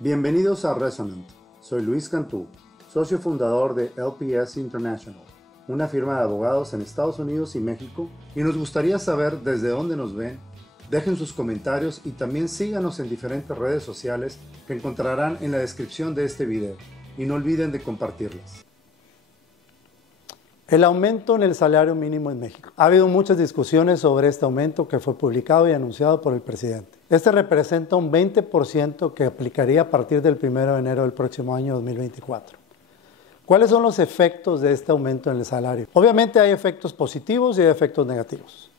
Bienvenidos a Resonant. Soy Luis Cantú, socio fundador de LPS International, una firma de abogados en Estados Unidos y México, y nos gustaría saber desde dónde nos ven. Dejen sus comentarios y también síganos en diferentes redes sociales que encontrarán en la descripción de este video, y no olviden de compartirlas. El aumento en el salario mínimo en México. Ha habido muchas discusiones sobre este aumento que fue publicado y anunciado por el presidente. Este representa un 20% que aplicaría a partir del 1 de enero del próximo año 2024. ¿Cuáles son los efectos de este aumento en el salario? Obviamente hay efectos positivos y hay efectos negativos.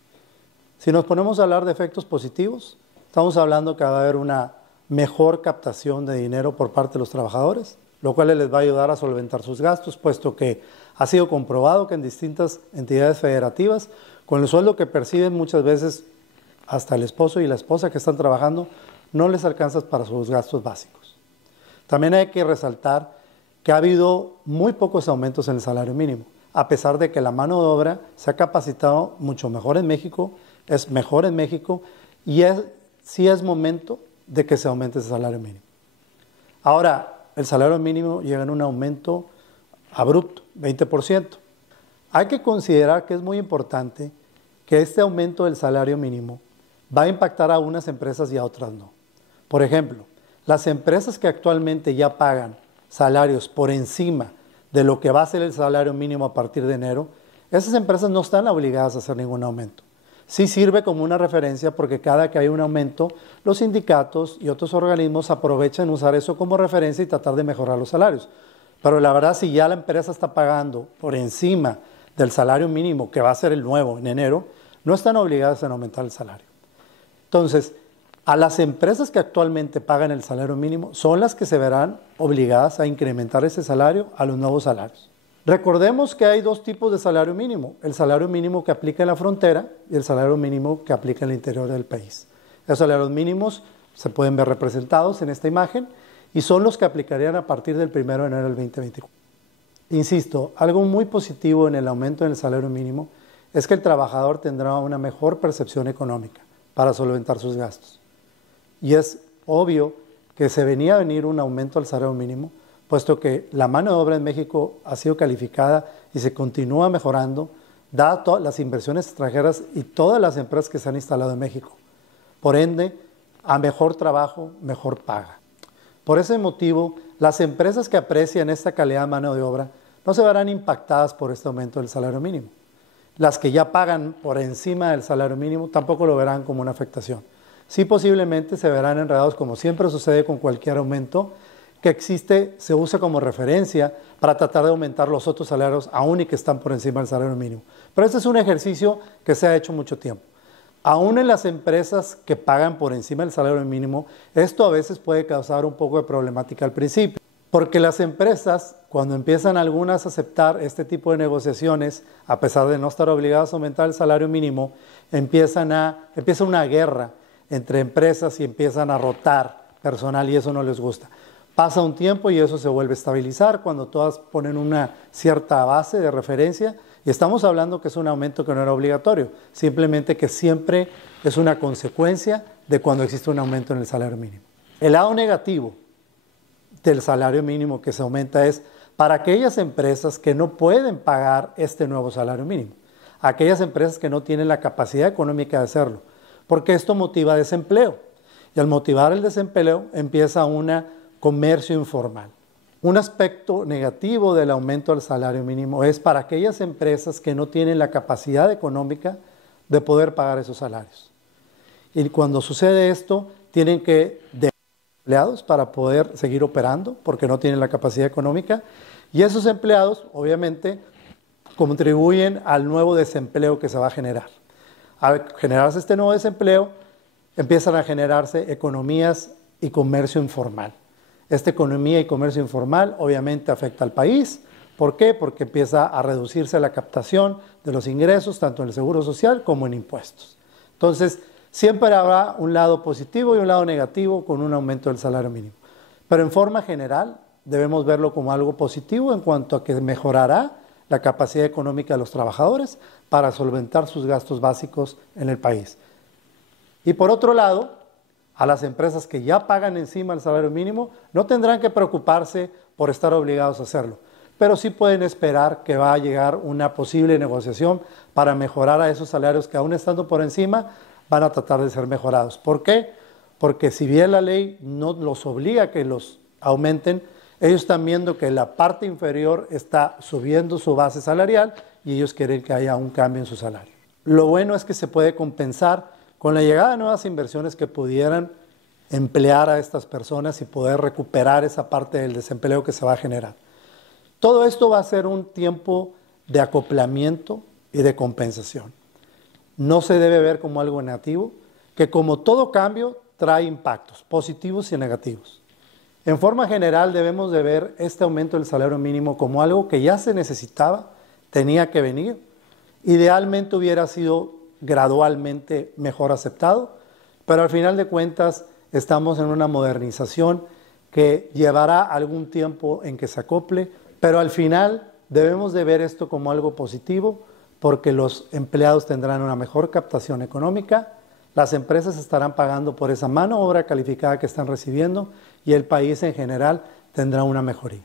Si nos ponemos a hablar de efectos positivos, estamos hablando que va a haber una mejor captación de dinero por parte de los trabajadores, lo cual les va a ayudar a solventar sus gastos, puesto que ha sido comprobado que en distintas entidades federativas, con el sueldo que perciben muchas veces hasta el esposo y la esposa que están trabajando, no les alcanza para sus gastos básicos. También hay que resaltar que ha habido muy pocos aumentos en el salario mínimo, a pesar de que la mano de obra se ha capacitado mucho mejor en México, es mejor en México y sí es momento de que se aumente ese salario mínimo. Ahora, el salario mínimo llega en un aumento abrupto, 20%. Hay que considerar que es muy importante que este aumento del salario mínimo va a impactar a unas empresas y a otras no. Por ejemplo, las empresas que actualmente ya pagan salarios por encima de lo que va a ser el salario mínimo a partir de enero, esas empresas no están obligadas a hacer ningún aumento. Sí sirve como una referencia porque cada que hay un aumento, los sindicatos y otros organismos aprovechan usar eso como referencia y tratar de mejorar los salarios. Pero la verdad, si ya la empresa está pagando por encima del salario mínimo, que va a ser el nuevo en enero, no están obligadas a aumentar el salario. Entonces, a las empresas que actualmente pagan el salario mínimo son las que se verán obligadas a incrementar ese salario a los nuevos salarios. Recordemos que hay dos tipos de salario mínimo, el salario mínimo que aplica en la frontera y el salario mínimo que aplica en el interior del país. Los salarios mínimos se pueden ver representados en esta imagen y son los que aplicarían a partir del 1 de enero del 2024. Insisto, algo muy positivo en el aumento en el salario mínimo es que el trabajador tendrá una mejor percepción económica para solventar sus gastos. Y es obvio que se venía a venir un aumento al salario mínimo, puesto que la mano de obra en México ha sido calificada y se continúa mejorando, dadas todas las inversiones extranjeras y todas las empresas que se han instalado en México. Por ende, a mejor trabajo, mejor paga. Por ese motivo, las empresas que aprecian esta calidad de mano de obra no se verán impactadas por este aumento del salario mínimo. Las que ya pagan por encima del salario mínimo tampoco lo verán como una afectación. Sí, posiblemente se verán enredados, como siempre sucede con cualquier aumento que existe, se usa como referencia para tratar de aumentar los otros salarios, aún y que están por encima del salario mínimo. Pero este es un ejercicio que se ha hecho mucho tiempo. Aún en las empresas que pagan por encima del salario mínimo, esto a veces puede causar un poco de problemática al principio, porque las empresas, cuando empiezan algunas a aceptar este tipo de negociaciones, a pesar de no estar obligadas a aumentar el salario mínimo, empieza una guerra entre empresas y empiezan a rotar personal y eso no les gusta. Pasa un tiempo y eso se vuelve a estabilizar cuando todas ponen una cierta base de referencia y estamos hablando que es un aumento que no era obligatorio, simplemente que siempre es una consecuencia de cuando existe un aumento en el salario mínimo. El lado negativo del salario mínimo que se aumenta es para aquellas empresas que no pueden pagar este nuevo salario mínimo, aquellas empresas que no tienen la capacidad económica de hacerlo, porque esto motiva desempleo y al motivar el desempleo empieza una comercio informal. Un aspecto negativo del aumento del salario mínimo es para aquellas empresas que no tienen la capacidad económica de poder pagar esos salarios. Y cuando sucede esto, tienen que dejar empleados para poder seguir operando porque no tienen la capacidad económica y esos empleados obviamente contribuyen al nuevo desempleo que se va a generar. Al generarse este nuevo desempleo, empiezan a generarse economías y comercio informal. Esta economía y comercio informal obviamente afecta al país. ¿Por qué? Porque empieza a reducirse la captación de los ingresos, tanto en el seguro social como en impuestos. Entonces, siempre habrá un lado positivo y un lado negativo con un aumento del salario mínimo. Pero en forma general, debemos verlo como algo positivo en cuanto a que mejorará la capacidad económica de los trabajadores para solventar sus gastos básicos en el país. Y por otro lado, a las empresas que ya pagan encima el salario mínimo, no tendrán que preocuparse por estar obligados a hacerlo, pero sí pueden esperar que va a llegar una posible negociación para mejorar a esos salarios que aún estando por encima van a tratar de ser mejorados. ¿Por qué? Porque si bien la ley no los obliga a que los aumenten, ellos están viendo que la parte inferior está subiendo su base salarial y ellos quieren que haya un cambio en su salario. Lo bueno es que se puede compensar con la llegada de nuevas inversiones que pudieran emplear a estas personas y poder recuperar esa parte del desempleo que se va a generar. Todo esto va a ser un tiempo de acoplamiento y de compensación. No se debe ver como algo negativo, que como todo cambio trae impactos positivos y negativos. En forma general debemos de ver este aumento del salario mínimo como algo que ya se necesitaba, tenía que venir. Idealmente hubiera sido gradualmente mejor aceptado, pero al final de cuentas estamos en una modernización que llevará algún tiempo en que se acople, pero al final debemos de ver esto como algo positivo porque los empleados tendrán una mejor captación económica, las empresas estarán pagando por esa mano de obra calificada que están recibiendo y el país en general tendrá una mejoría.